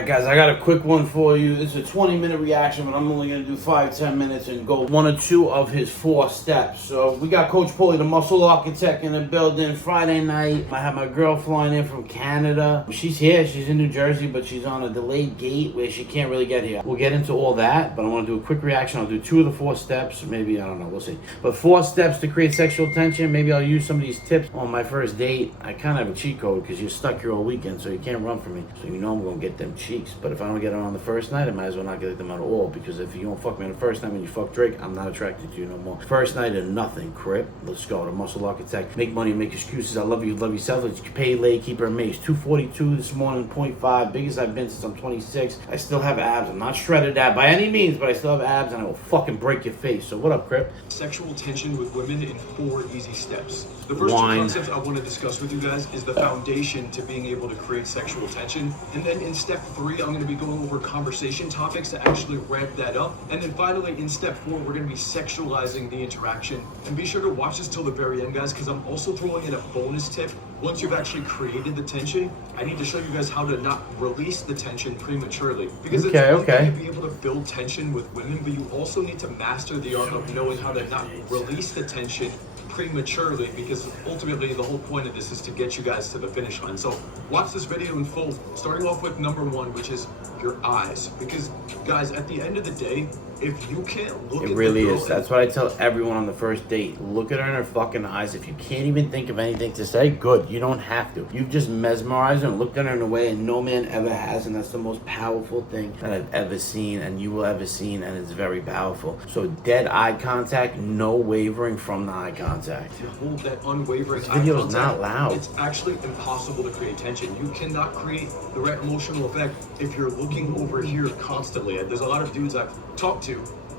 Alright guys, I got a quick one for you. It's a 20-minute reaction, but I'm only going to do 5-10 minutes and go one or two of his 4 steps. So we got Coach Pulley, the muscle architect, in the building Friday night. I have my girl flying in from Canada. She's here, she's in New Jersey, but she's on a delayed gate where she can't really get here. We'll get into all that, but I want to do a quick reaction. I'll do 2 of the 4 steps, maybe, I don't know, we'll see. But 4 steps to create sexual tension. Maybe I'll use some of these tips on my first date. I kind of have a cheat code because you're stuck here all weekend, so you can't run from me. So you know I'm going to get them cheeks. But if I don't get them on the first night, I might as well not get them at all. Because if you don't fuck me on the first night when you fuck Drake, I'm not attracted to you no more. First night of nothing, Crip. Let's go. The muscle architect. Make money, make excuses. I love you, love yourself. Let's pay late, keep her amazed. 242 this morning, 0.5. Biggest I've been since I'm 26. I still have abs. I'm not shredded ab by any means, but I still have abs and I will fucking break your face. So what up, Crip? Sexual tension with women in 4 easy steps. The first 2 concepts I want to discuss with you guys is the foundation to being able to create sexual tension. And then in step 3, I'm going to be going over conversation topics to actually ramp that up. And then finally, in step 4, we're going to be sexualizing the interaction. And be sure to watch this till the very end, guys, because I'm also throwing in a bonus tip. Once you've actually created the tension, I need to show you guys how to not release the tension prematurely. Because it's okay to be able to build tension with women, but you also need to master the art of knowing how to not release the tension prematurely, because ultimately the whole point of this is to get you guys to the finish line. So watch this video in full, starting off with number 1, which is your eyes. Because guys, at the end of the day, if you can't look at the girl, it really is. That's what I tell everyone on the first date. Look at her in her fucking eyes. If you can't even think of anything to say, good. You don't have to. You've just mesmerized her and looked at her in a way and no man ever has, and that's the most powerful thing that I've ever seen and you will ever seen, and it's very powerful. So dead eye contact, no wavering from the eye contact. To hold that unwavering eye contact, this video is not loud. It's actually impossible to create tension. You cannot create the right emotional effect if you're looking over here constantly. There's a lot of dudes I've talked to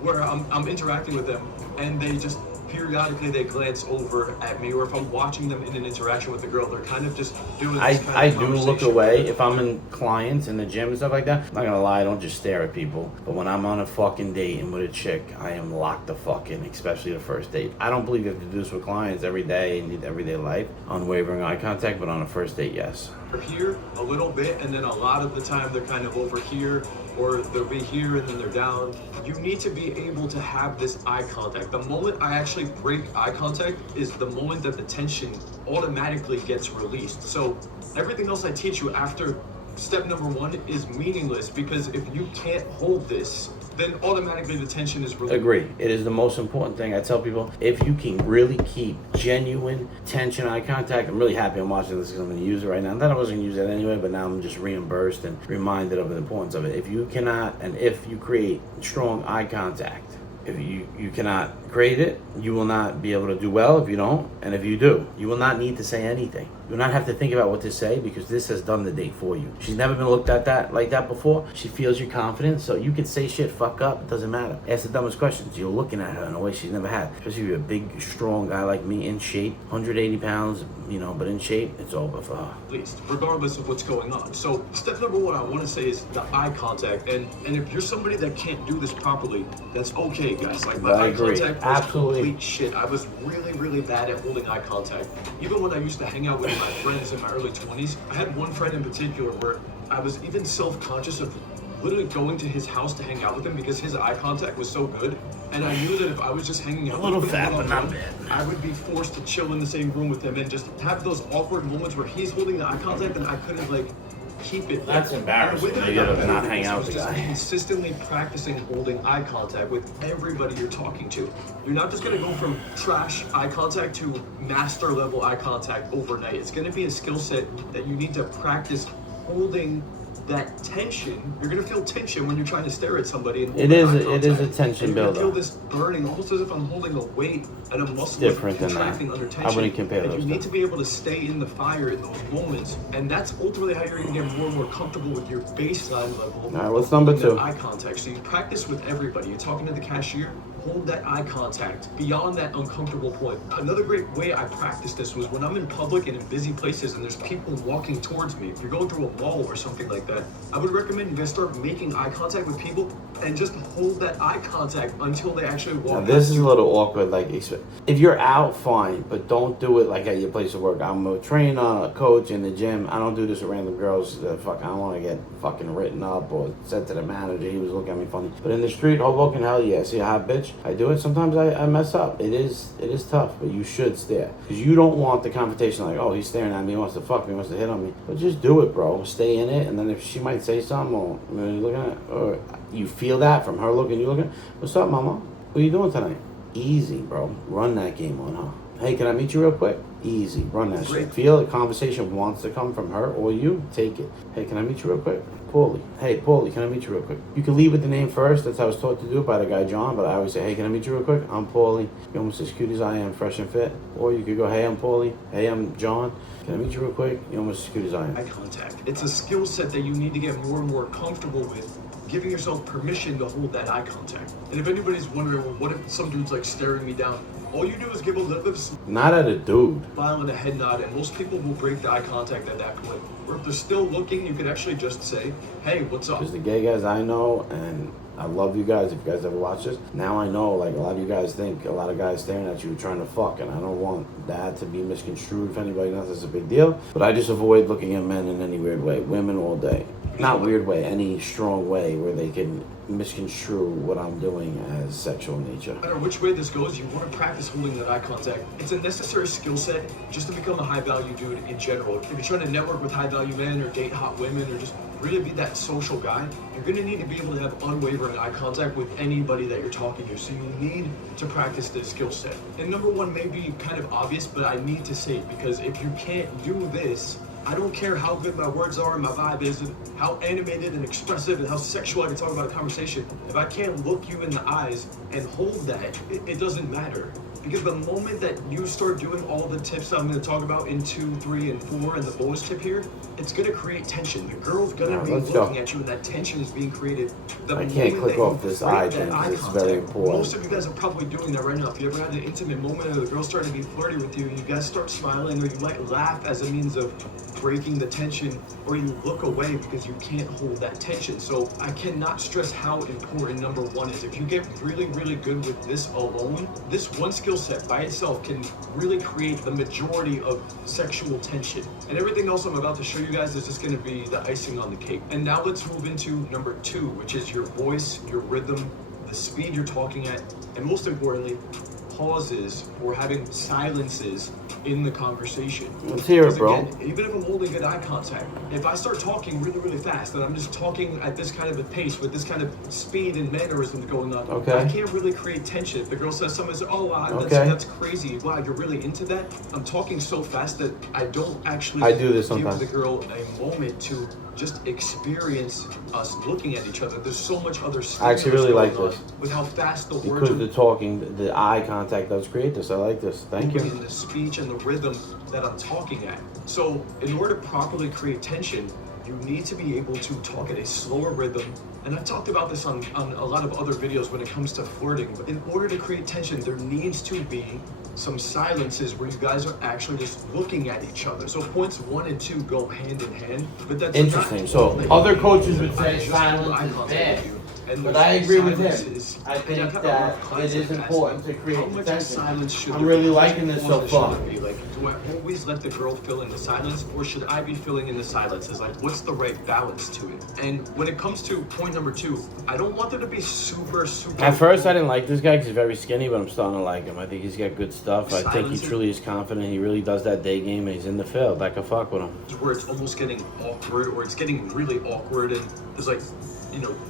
where I'm interacting with them and they just periodically they glance over at me, or if I'm watching them in an interaction with a girl, they're kind of just doing this kind I of do look away if I'm in clients in the gym and stuff like that. I'm not gonna lie, I don't just stare at people. But when I'm on a fucking date and with a chick, I am locked the fuck in, especially the first date. I don't believe you have to do this with clients every day in everyday life, unwavering eye contact, but on a first date, yes. Here a little bit, and then a lot of the time they're kind of over here, or they'll be here and then they're down. You need to be able to have this eye contact. The moment I actually break eye contact is the moment that the tension automatically gets released. So everything else I teach you after step number 1 is meaningless, because if you can't hold this, then automatically the tension is released. Agree. It is the most important thing. I tell people, if you can really keep genuine tension, eye contact, I'm really happy I'm watching this because I'm going to use it right now. I thought I wasn't going to use it anyway, but now I'm just reimbursed and reminded of the importance of it. If you cannot, and if you create strong eye contact, if you cannot create it, you will not be able to do well if you don't. And if you do, you will not need to say anything. You will not have to think about what to say, because this has done the date for you. She's never been looked at that like that before. She feels your confidence, so you can say shit, fuck up, it doesn't matter. Ask the dumbest questions. You're looking at her in a way she's never had. Especially if you're a big, strong guy like me, in shape, 180 pounds, you know, but in shape, it's over for her. At least, regardless of what's going on. So step number 1 I want to say is the eye contact. And if you're somebody that can't do this properly, that's okay, guys. Like, my eye contact was complete shit. I was really, really bad at holding eye contact. Even when I used to hang out with my friends in my early 20s, I had one friend in particular where I was even self-conscious of literally going to his house to hang out with him because his eye contact was so good. And I knew that if I was just hanging out with him, but not bad. I would be forced to chill in the same room with him and just have those awkward moments where he's holding the eye contact and I couldn't, like, keep it. That's embarrassing. You gotta not hang out with the guy. Consistently practicing holding eye contact with everybody you're talking to. You're not just gonna go from trash eye contact to master level eye contact overnight. It's gonna be a skill set that you need to practice holding that tension. You're gonna feel tension when you're trying to stare at somebody. And it is a tension builder. You're gonna feel this burning, almost as if I'm holding a weight and a muscle different than that. Under tension. I wouldn't compare those. You need to be able to stay in the fire in those moments, and that's ultimately how you're gonna get more and more comfortable with your baseline level. All right, what's number 2? Eye contact. So you practice with everybody. You're talking to the cashier, hold that eye contact beyond that uncomfortable point. Another great way I practiced this was when I'm in public and in busy places and there's people walking towards me. If you're going through a mall or something like that, I would recommend you guys start making eye contact with people and just hold that eye contact until they actually walk. Now, this is a little awkward. Like, if you're out, fine, but don't do it like at your place of work. I'm a trainer, a coach in the gym. I don't do this with random girls. I don't want to get fucking written up or said to the manager he was looking at me funny. But in the street, Hoboken, hell yeah. See a hot bitch? I do it. Sometimes I mess up. It is tough, but you should stare. Because you don't want the confrontation like, oh, he's staring at me, he wants to fuck me, he wants to hit on me. But just do it, bro. Stay in it, and then if she might say something, or you're looking at, or you feel that from her looking, you looking, what's up, mama? What are you doing tonight? Easy, bro. Run that game on her. Hey, can I meet you real quick? Easy. Run that shit. Feel a conversation wants to come from her or you, take it. Hey, can I meet you real quick? Paulie. Hey, Paulie, can I meet you real quick? You can lead with the name first. That's how I was taught to do it by the guy John, but I always say, hey, can I meet you real quick? I'm Paulie. You're almost as cute as I am, fresh and fit. Or you could go, hey, I'm Paulie. Hey, I'm John. Can I meet you real quick? You're almost as cute as I am. Eye contact. It's a skill set that you need to get more and more comfortable with, giving yourself permission to hold that eye contact. And if anybody's wondering, well, what if some dude's like staring me down? All you do is give a little bit of not at a dude. Smile and a head nod, and most people will break the eye contact at that point. Or if they're still looking, you can actually just say, hey, what's up? Because the gay guys I know, and I love you guys, if you guys ever watch this, now I know, like, a lot of you guys think a lot of guys staring at you trying to fuck, and I don't want that to be misconstrued. If anybody knows that's a big deal. But I just avoid looking at men in any weird way. Women all day. Not weird way, any strong way where they can misconstrue what I'm doing as sexual nature. No matter which way this goes, you want to practice holding that eye contact. It's a necessary skill set just to become a high value dude in general. If you're trying to network with high value men or date hot women or just really be that social guy, you're going to need to be able to have unwavering eye contact with anybody that you're talking to. So you need to practice this skill set. And number one may be kind of obvious, but I need to say it because if you can't do this, I don't care how good my words are and my vibe is, and how animated and expressive and how sexual I can talk about a conversation. If I can't look you in the eyes and hold that, it doesn't matter. Because the moment that you start doing all the tips that I'm going to talk about in 2, 3, and 4, and the bonus tip here, it's going to create tension. The girl's going to be looking at you, and that tension is being created. I can't click off this eye thing because it's very important. Most of you guys are probably doing that right now. If you ever had an intimate moment or the girl's starting to be flirty with you, you guys start smiling, or you might laugh as a means of breaking the tension, or you look away because you can't hold that tension. So I cannot stress how important number one is. If you get really, really good with this alone, this one skill set by itself can really create the majority of sexual tension. And everything else I'm about to show you guys is just going to be the icing on the cake. And now let's move into number 2, which is your voice, your rhythm, the speed you're talking at, and most importantly, pauses or having silences in the conversation. Let's hear it, bro. Again, even if I'm holding good eye contact, if I start talking really, really fast and I'm just talking at this kind of a pace with this kind of speed and mannerisms going on, I can't really create tension. If the girl says something, oh wow, that's crazy. Wow, you're really into that? I'm talking so fast that I don't actually do this sometimes. give the girl a moment to just experience us looking at each other. There's so much other stuff. I actually really like this. With how fast the words because the talking, the eye contact does create this. I like this. Thank you. And the speech and the rhythm that I'm talking at. So in order to properly create tension, you need to be able to talk at a slower rhythm. And I've talked about this on a lot of other videos when it comes to flirting. But in order to create tension, there needs to be some silences where you guys are actually just looking at each other. So points 1 and 2 go hand in hand. But that's interesting. So other coaches would say silence is bad. But I agree with him. I think that it is important to create tension. I'm really liking this so far. Like, do I always let the girl fill in the silence, or should I be filling in the silence? Is like, what's the right balance to it? And when it comes to point number 2, I don't want there to be super. At first, I didn't like this guy because he's very skinny, but I'm starting to like him. I think he's got good stuff. I think he truly is confident. He really does that day game, and he's in the field. I can fuck with him. Where it's almost getting awkward, or it's getting really awkward, and there's like,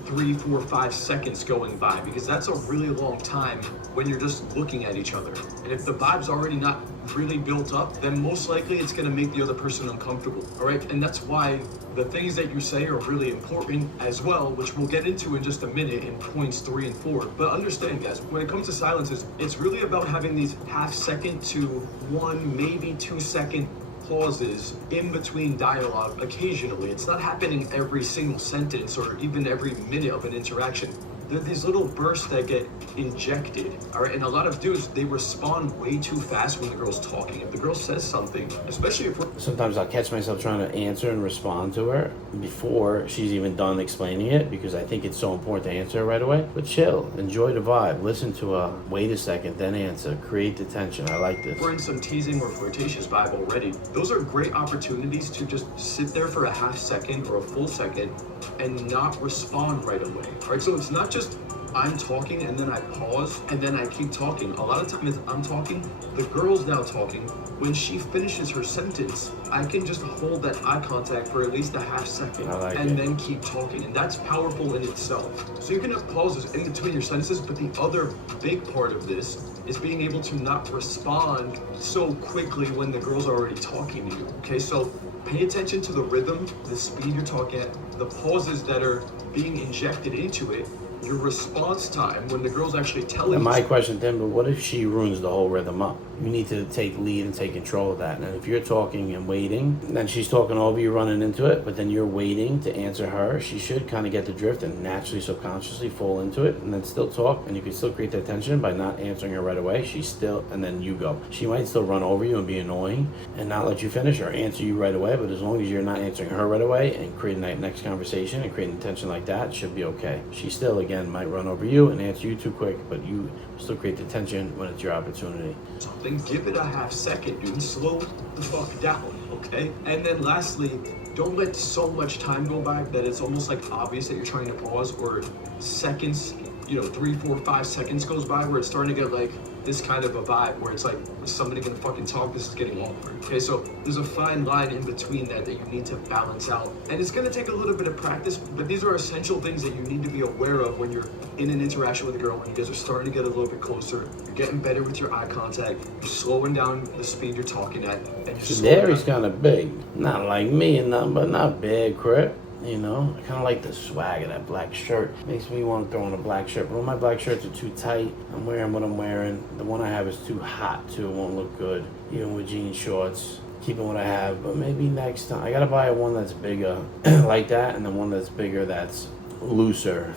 3, 4, 5 seconds going by, because that's a really long time when you're just looking at each other. And if the vibe's already not really built up, then most likely it's going to make the other person uncomfortable. All right. And that's why the things that you say are really important as well, which we'll get into in just a minute in points 3 and 4. But understand, guys, when it comes to silences, it's really about having these half-second to 1, maybe 2-second pauses in between dialogue occasionally. It's not happening every single sentence or even every minute of an interaction. They're these little bursts that get injected, all right? And a lot of dudes, they respond way too fast when the girl's talking. If the girl says something, especially if we're... Sometimes I'll catch myself trying to answer and respond to her before she's even done explaining it, because I think it's so important to answer her right away. But chill, enjoy the vibe, listen to her, wait a second, then answer, create the tension. I like this. We're in some teasing or flirtatious vibe already. Those are great opportunities to just sit there for a half second or a full second and not respond right away. All right, so it's not just I'm talking and then I pause and then I keep talking. A lot of times I'm talking, the girl's now talking. When she finishes her sentence, I can just hold that eye contact for at least a half second and then keep talking. And that's powerful in itself. So you can have pauses in between your sentences, but the other big part of this is being able to not respond so quickly when the girl's already talking to you. Okay, so pay attention to the rhythm, the speed you're talking at, the pauses that are being injected into it, your response time when the girl's actually telling you. And my question then, but what if she ruins the whole rhythm up? You need to take lead and take control of that. And if you're talking and waiting, then she's talking over you, running into it, but then you're waiting to answer her, she should kind of get the drift and naturally, subconsciously fall into it and then still talk. And you can still create that tension by not answering her right away. She's still, and then you go. She might still run over you and be annoying and not let you finish or answer you right away. But as long as you're not answering her right away and creating that next conversation and creating tension like that, it should be okay. She still, again, might run over you and answer you too quick, but you still create the tension when it's your opportunity. Then give it a half second, dude. Slow the fuck down, okay? And then lastly, don't let so much time go by that it's almost like obvious that you're trying to pause, or seconds, 3, 4, 5 seconds goes by where it's starting to get like this kind of a vibe where it's like, is somebody gonna fucking talk? This is getting awkward. Okay, so there's a fine line in between that you need to balance out. And it's gonna take a little bit of practice, but these are essential things that you need to be aware of when you're in an interaction with a girl, when you guys are starting to get a little bit closer, you're getting better with your eye contact, you're slowing down the speed you're talking at, and you're slowing down. Dary's kind of big. Not like me and nothing, but not big, crap. I kind of like the swag of that black shirt. Makes me want to throw on a black shirt. But when my black shirts are too tight, I'm wearing what I'm wearing. The one I have is too hot, too. It won't look good, even with jean shorts. Keeping what I have, but maybe next time. I got to buy one that's bigger like that, and then one that's bigger that's looser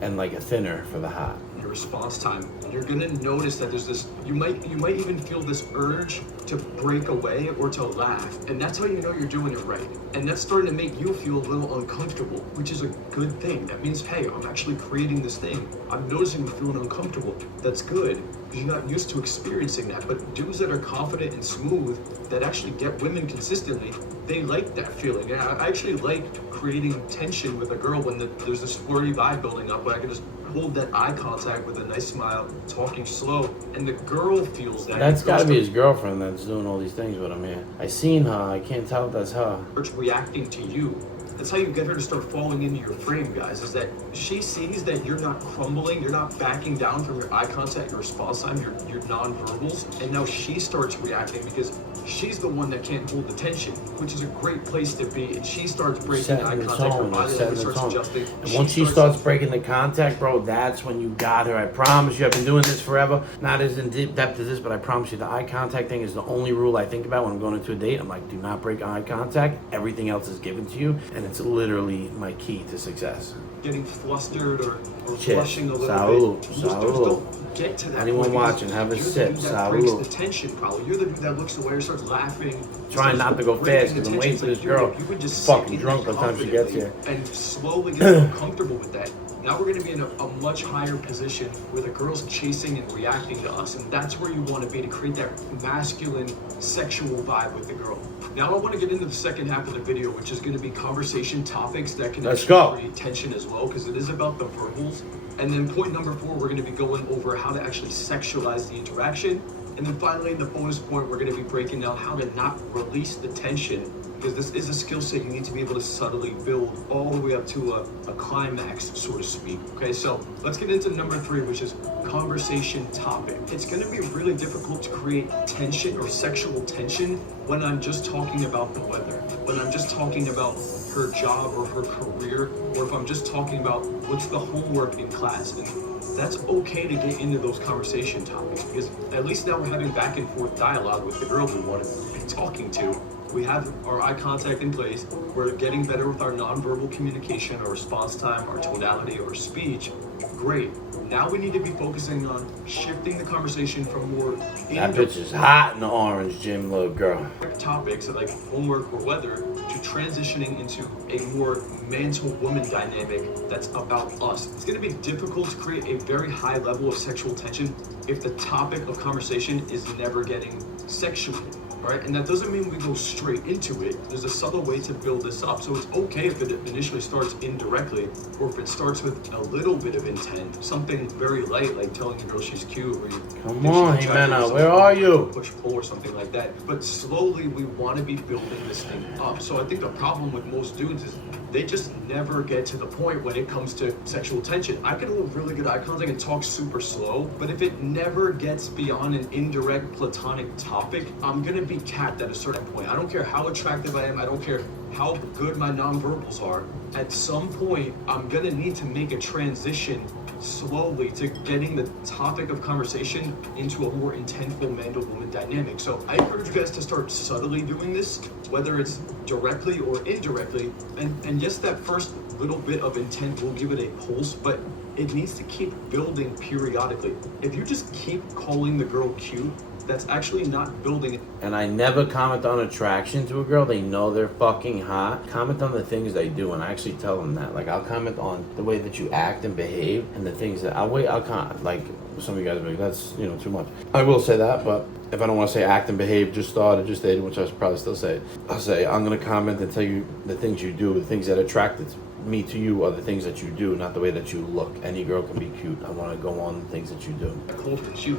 and like a thinner for the hot. Your response time, you're gonna notice that there's this, you might even feel this urge to break away or to laugh, and that's how you know you're doing it right. And that's starting to make you feel a little uncomfortable, which is a good thing. That means, hey, I'm actually creating this thing. I'm noticing you feeling uncomfortable. That's good, because you're not used to experiencing that. But dudes that are confident and smooth, that actually get women consistently, they like that feeling. And I actually like creating tension with a girl when there's this flirty vibe building up, where I can just hold that eye contact with a nice smile, talking slow, and the girl feels that. That's got to be his girlfriend that's doing all these things with him here. I seen her. I can't tell if that's her. Reacting to you. That's how you get her to start falling into your frame, guys, is that she sees that you're not crumbling, you're not backing down from your eye contact, your response time, your non-verbals, and now she starts reacting because she's the one that can't hold the tension, which is a great place to be, and she starts breaking eye contact, her body language starts adjusting. And once she starts breaking the contact, bro, that's when you got her. I promise you, I've been doing this forever, not as in deep depth as this, but I promise you the eye contact thing is the only rule I think about when I'm going into a date. I'm like, do not break eye contact. Everything else is given to you, and it's literally my key to success. Getting flustered or flushing a little bit. Salud. Don't get to that. Anyone watching, have a sip. That breaks the tension, probably. You're the dude that looks away or starts laughing. Trying not to go fast because I'm waiting for this girl. Fucking drunk by the time she gets here. And slowly get comfortable with that. Now we're going to be in a much higher position where the girl's chasing and reacting to us, and that's where you want to be to create that masculine sexual vibe with the girl. Now I want to get into the second half of the video, which is going to be conversation topics that can create tension as well, because it is about the verbals. And then point number 4, we're going to be going over how to actually sexualize the interaction. And then finally, in the bonus point, we're going to be breaking down how to not release the tension, because this is a skill set you need to be able to subtly build all the way up to a climax, so to speak. Okay, so let's get into number 3, which is conversation topic. It's going to be really difficult to create tension or sexual tension when I'm just talking about the weather, when I'm just talking about her job or her career, or if I'm just talking about what's the homework in class. And that's okay to get into those conversation topics, because at least now we're having back and forth dialogue with the girl we want to be talking to. We have our eye contact in place. We're getting better with our nonverbal communication, our response time, our tonality, our speech. Great. Now we need to be focusing on shifting the conversation from more That bitch is hot in the orange, gym, little girl. topics like homework or weather to transitioning into a more man-to-woman dynamic that's about us. It's going to be difficult to create a very high level of sexual tension if the topic of conversation is never getting sexual. All right, and that doesn't mean we go straight into it. There's a subtle way to build this up. So it's okay if it initially starts indirectly, or if it starts with a little bit of intent, something very light, like telling a girl she's cute, or you come on, Jimena, where are you? Push pull or something like that. But slowly, we want to be building this thing up. So I think the problem with most dudes is they just never get to the point when it comes to sexual tension. I can hold really good eye contact and talk super slow, but if it never gets beyond an indirect platonic topic, I'm gonna be capped at a certain point. I don't care how attractive I am, I don't care how good my nonverbals are. At some point, I'm gonna need to make a transition slowly to getting the topic of conversation into a more intentful man-to-woman dynamic. So I encourage you guys to start subtly doing this, whether it's directly or indirectly. And yes, that first little bit of intent will give it a pulse, but it needs to keep building periodically. If you just keep calling the girl cute, that's actually not building it. And I never comment on attraction to a girl. They know they're fucking hot. Comment on the things they do, and I actually tell them that. Like, I'll comment on the way that you act and behave, and the things that I'll comment. Like, some of you guys are like, that's, too much. I will say that, but if I don't want to say act and behave, just started, just dated, which I should probably still say, I'll say, I'm going to comment and tell you the things you do, the things that attracted me to you are the things that you do, not the way that you look. Any girl can be cute. I want to go on the things that you do.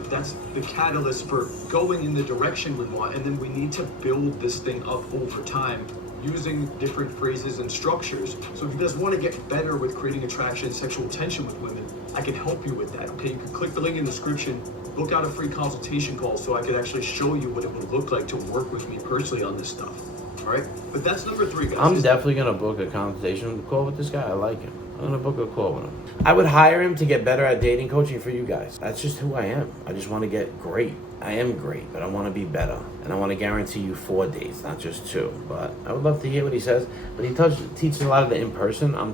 That's the catalyst for going in the direction we want, and then we need to build this thing up over time using different phrases and structures. So if you guys want to get better with creating attraction, sexual tension with women, I can help you with that. Okay, you can click the link in the description, book out a free consultation call so I could actually show you what it would look like to work with me personally on this stuff. All right, but that's number 3, guys. I'm definitely gonna book a consultation call with this guy. I like him. I'm gonna book a call with him. I would hire him to get better at dating coaching for you guys. That's just who I am. I just want to get great. I am great, but I want to be better, and I want to guarantee you 4 days, not just 2. But I would love to hear what he says. But he teaches a lot of the in person. I'm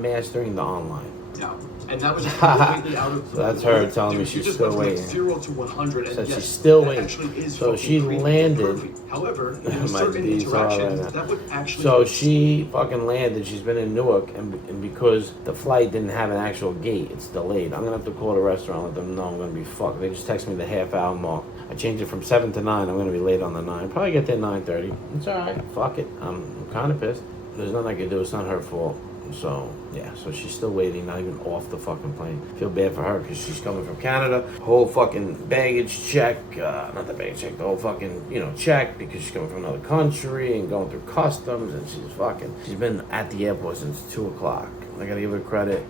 mastering the online. Yeah. And that was just completely out of. So that's her telling me she's still waiting. 0 to 100, and Said yes, she's still waiting. Is so she landed. However, in certain interactions, that would actually. So she fucking landed. She's been in Newark, and because the flight didn't have an actual gate, it's delayed. I'm gonna have to call the restaurant, let them know I'm gonna be fucked. They just text me the half-hour mark. I changed it from 7 to 9. I'm gonna be late on the 9. Probably get there 9:30. It's all right. Fuck it. I'm kind of pissed. There's nothing I can do. It's not her fault. So, yeah, so she's still waiting, not even off the fucking plane. Feel bad for her because she's coming from Canada. Whole fucking baggage check, not the baggage check, the whole fucking, check because she's coming from another country and going through customs, and she's been at the airport since 2 o'clock. I gotta give her credit.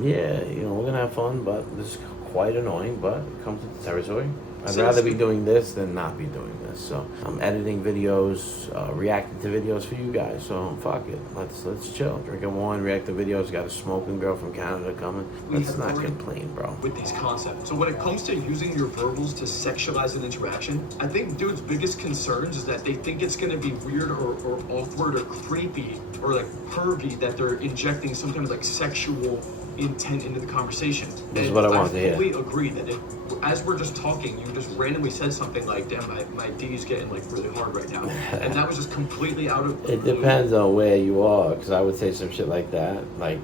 Yeah, we're gonna have fun, but this is quite annoying, but it comes with the territory. I'd rather be doing this than not be doing this. So I'm editing videos, reacting to videos for you guys. So fuck it, let's chill, drinking wine, react to videos. Got a smoking girl from Canada coming. Let's not complain, bro. With these concepts. So when it comes to using your verbals to sexualize an interaction, I think dudes' biggest concerns is that they think it's gonna be weird or awkward or creepy or like pervy that they're injecting some kind of like sexual intent into the conversation. This is what I want to hear. I fully agree that if, as we're just talking, you just randomly said something like, damn, my D is getting like really hard right now. And that was just completely out of... It depends on where you are, because I would say some shit like that. Like,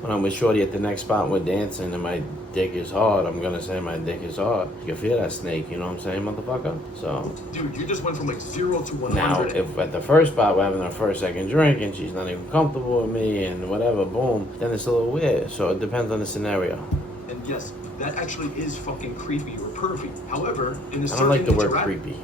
when I'm with Shorty at the next spot and we're dancing and my dick is hard, I'm gonna say my dick is hard. You can feel that snake, you know what I'm saying, motherfucker? So... Dude, you just went from like 0 to 100. Now, if at the first spot we're having our first, second drink and she's not even comfortable with me and whatever, boom, then it's a little weird. So it depends on the scenario. And yes, that actually is fucking creepy or pervy. However, in a I certain don't like the word creepy.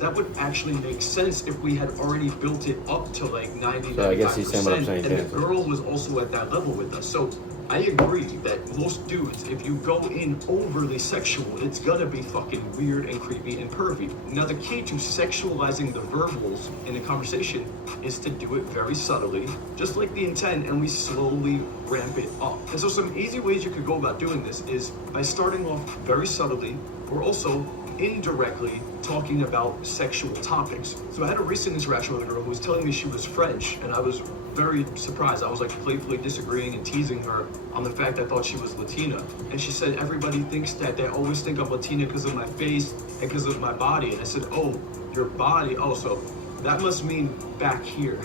That would actually make sense if we had already built it up to like 90, so I guess he's saying what I'm saying. And the girl was also at that level with us. So I agree that most dudes, if you go in overly sexual, it's gonna be fucking weird and creepy and pervy. Now the key to sexualizing the verbals in a conversation is to do it very subtly, just like the intent, and we slowly ramp it up. And so some easy ways you could go about doing this is by starting off very subtly, or also indirectly talking about sexual topics. So I had a recent interaction with a girl who was telling me she was French, and I was very surprised. I was like playfully disagreeing and teasing her on the fact I thought she was Latina. And she said, everybody thinks that, they always think I'm Latina because of my face and because of my body. And I said, oh, your body? Oh, so that must mean back here,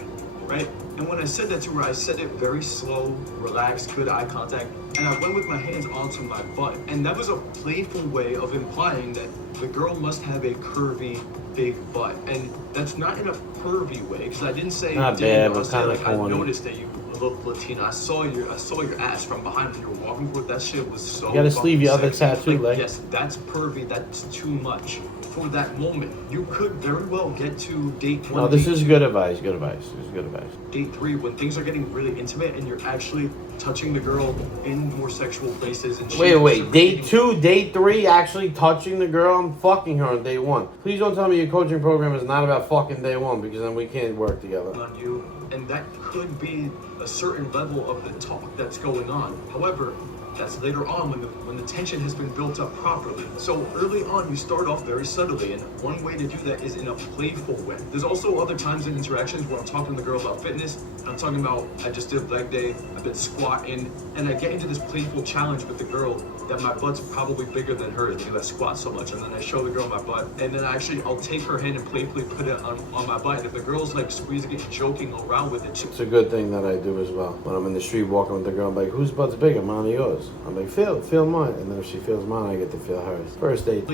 right? And when I said that to her, I said it very slow, relaxed, good eye contact, and I went with my hands onto my butt. And that was a playful way of implying that the girl must have a curvy, big butt. And that's not in a pervy way, because I didn't say, not bad, but kind of I noticed that you look Latina. I saw your ass from behind when you were walking forward. That shit was so. You gotta sleeve your other tattoo, like. Yes, that's pervy. That's too much for that moment. You could very well get to date 1. No, this is good advice. Good advice. This is good advice. Date 3, when things are getting really intimate and you're actually touching the girl in more sexual places. And wait. Date 2, date 3, actually touching the girl. I'm fucking her on day 1. Please don't tell me your coaching program is not about fucking day 1, because then we can't work together. On you, and that could be a certain level of the talk that's going on. However, that's later on when the tension has been built up properly. So early on, you start off very subtly, and one way to do that is in a playful way. There's also other times in interactions where I'm talking to the girl about fitness. I'm talking about, I just did leg day, I've been squatting, and I get into this playful challenge with the girl that my butt's probably bigger than hers because I squat so much. And then I show the girl my butt, and then I'll take her hand and playfully put it on my butt. And if the girl's like squeezing it, joking around with it, it's a good thing that I do as well. When I'm in the street walking with the girl, I'm like, whose butt's bigger, mine or yours? I'm like, feel mine. And then if she feels mine, I get to feel hers. First date.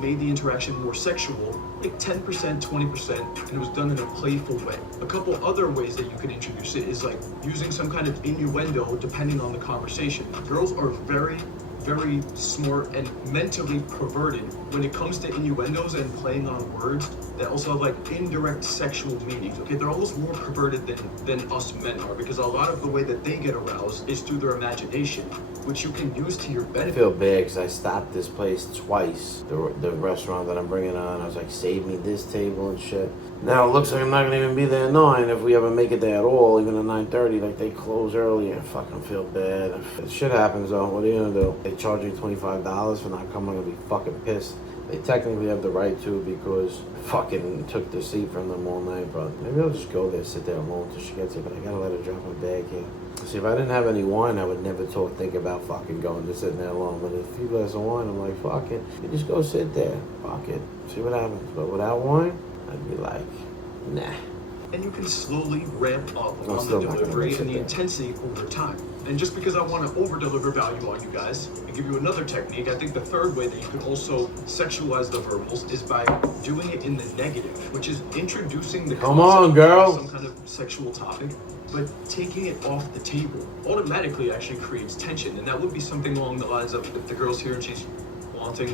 Made the interaction more sexual, like 10%, 20%, and it was done in a playful way. A couple other ways that you can introduce it is like using some kind of innuendo depending on the conversation. Girls are very, very smart and mentally perverted when it comes to innuendos and playing on words that also have like indirect sexual meanings. Okay, they're almost more perverted than us men are, because a lot of the way that they get aroused is through their imagination, which you can use to your benefit. I feel bad because I stopped this place twice, the restaurant that I'm bringing on. I was like, save me this table and shit. Now it looks like I'm not gonna even be there at 9 if we ever make it there at all, even at 9:30. Like, they close early. I fucking feel bad. Shit happens though. What are you gonna do? They charge you $25 for not coming. I'm gonna be fucking pissed. They technically have the right to, because I fucking took the seat from them all night, but maybe I'll just go there, sit there alone till she gets it, but I gotta let her drop my bag here. See, if I didn't have any wine, I would never think about fucking going to sit there alone. But if a few glasses of wine, I'm like, fuck it. You just go sit there. Fuck it. See what happens. But without wine, I'd be like, nah. And you can slowly ramp up on the delivery and the intensity over time. And just because I want to over-deliver value on you guys and give you another technique, I think the third way that you can also sexualize the verbals is by doing it in the negative, which is introducing the concept of some kind of sexual topic, but taking it off the table automatically actually creates tension. And that would be something along the lines of, if the girl's here and she's flaunting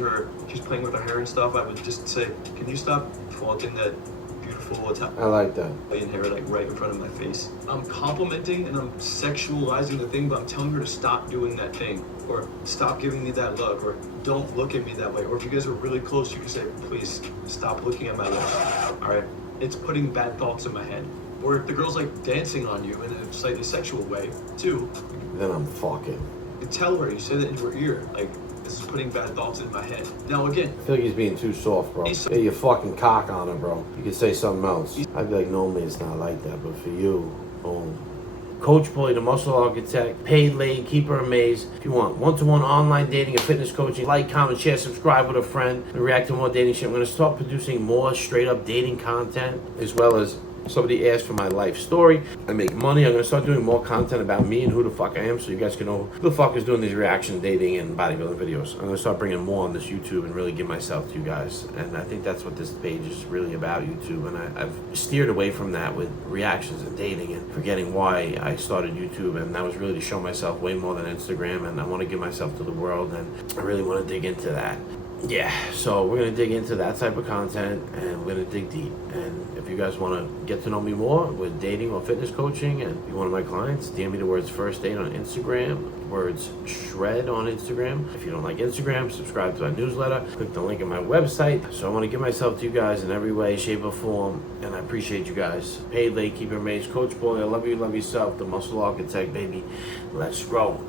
she's playing with her hair and stuff, I would just say, can you stop flaunting that beautiful Italian? I like that. Hair like right in front of my face. I'm complimenting and I'm sexualizing the thing, but I'm telling her to stop doing that thing, or stop giving me that look, or don't look at me that way. Or if you guys are really close, you can say, please stop looking at my look. All right, it's putting bad thoughts in my head. Or if the girl's like dancing on you in a slightly sexual way too, then I'm fucking. You tell her, you say that in her ear, like, this is putting bad thoughts in my head. Now again, I feel like he's being too soft, bro. Yeah, you fucking cock on her, bro. You could say something else. I'd be like, normally it's not like that, but for you, boom. Coach Paulie, the muscle architect, paid late, keep her amazed. If you want one-to-one online dating and fitness coaching, like, comment, share, subscribe with a friend, and react to more dating shit. I'm gonna start producing more straight-up dating content, as well as somebody asked for my life story. I make money. I'm going to start doing more content about me and who the fuck I am, so you guys can know who the fuck is doing these reaction dating and bodybuilding videos. I'm going to start bringing more on this YouTube and really give myself to you guys. And I think that's what this page is really about, YouTube. And I've steered away from that with reactions and dating and forgetting why I started YouTube. And that was really to show myself way more than Instagram. And I want to give myself to the world. And I really want to dig into that. Yeah, so we're going to dig into that type of content, and we're going to dig deep. And if you guys want to get to know me more with dating or fitness coaching and be one of my clients, DM me the words first date on Instagram, words shred on Instagram. If you don't like Instagram, subscribe to my newsletter, click the link in my website. So I want to give myself to you guys in every way, shape, or form, and I appreciate you guys. Paid late, keep it amazed. Coach Paulie, I love you, love yourself. The muscle architect, baby. Let's grow.